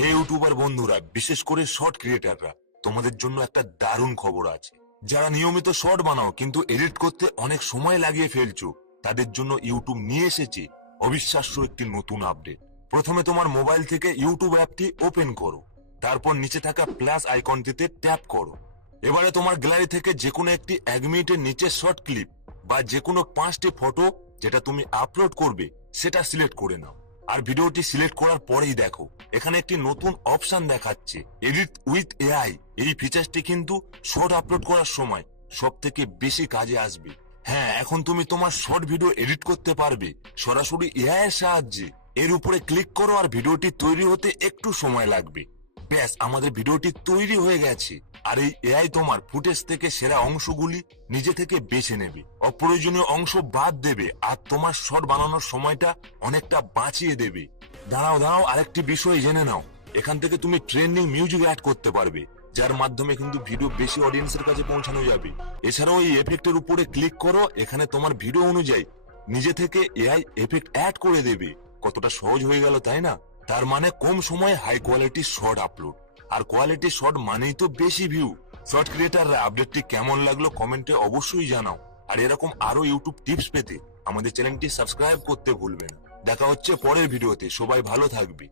হে YouTuber বন্ধুরা, বিশেষ করে শর্ট ক্রিয়েটাররা, তোমাদের জন্য একটা দারুণ খবর আছে। যারা নিয়মিত শর্ট বানাও কিন্তু এডিট করতে অনেক সময় লাগিয়ে ফেলছো, তাদের জন্য ইউটিউব নিয়ে এসেছে অবিশ্বাস্য একটি নতুন আপডেট। প্রথমে তোমার মোবাইল থেকে ইউটিউব অ্যাপটি ওপেন করো, তারপর নিচে থাকা প্লাস আইকনটিতে ট্যাপ করো। এবারে তোমার গ্যালারি থেকে যে কোনো একটি 1 মিনিটের নিচে শর্ট ক্লিপ বা যে কোনো 5টি ফটো যেটা তুমি আপলোড করবে সেটা সিলেক্ট করে নাও। আর ভিডিওটি সিলেক্ট করার পরেই দেখো এখানে একটি নতুন অপশন দেখাচ্ছে, এডিট উইথ এআই। এই ফিচারটি কিন্তু শর্ট আপলোড করার সময় সব থেকে বেশি কাজে আসবে। হ্যাঁ, এখন তুমি তোমার শর্ট ভিডিও এডিট করতে পারবে সরাসরি এআই এর সাহায্যে। এর উপরে ক্লিক করো আর ভিডিওটি তৈরি হতে একটু সময় লাগবে। ব্যাস, আমাদের ভিডিওটি তৈরি হয়ে গেছে। আর এই এআই তোমার ফুটেজ থেকে সেরা অংশগুলি নিজে থেকে বেছে নেবে, অপ্রয়োজনীয় অংশ বাদ দেবে আর তোমার শর্ট বানানোর সময়টা অনেকটা বাঁচিয়ে দেবে। দাঁড়াও আরেকটি বিষয় জেনে নাও, এখান থেকে তুমি ট্রেন্ডিং মিউজিক অ্যাড করতে পারবে, যার মাধ্যমে কিন্তু ভিডিও বেশি অডিয়েন্সের কাছে পৌঁছানো যাবে। এছাড়াও এই এফেক্টের উপরে ক্লিক করো, এখানে তোমার ভিডিও অনুযায়ী নিজে থেকে এআই এফেক্ট অ্যাড করে দেবে। কতটা সহজ হয়ে গেল, তাই না? তার মানে কম সময়ে হাই কোয়ালিটি শর্ট আপলোড, আর কোয়ালিটি শর্ট মানেই তো বেশি ভিউ। শর্ট ক্রিয়েটাররা আপডেটটি কেমন লাগলো কমেন্টে অবশ্যই জানাও। আর এরকম আরো ইউটিউব টিপস পেতে আমাদের চ্যানেলটি সাবস্ক্রাইব করতে ভুলবে না। দেখা হচ্ছে পরের ভিডিওতে, সবাই ভালো থাকবে।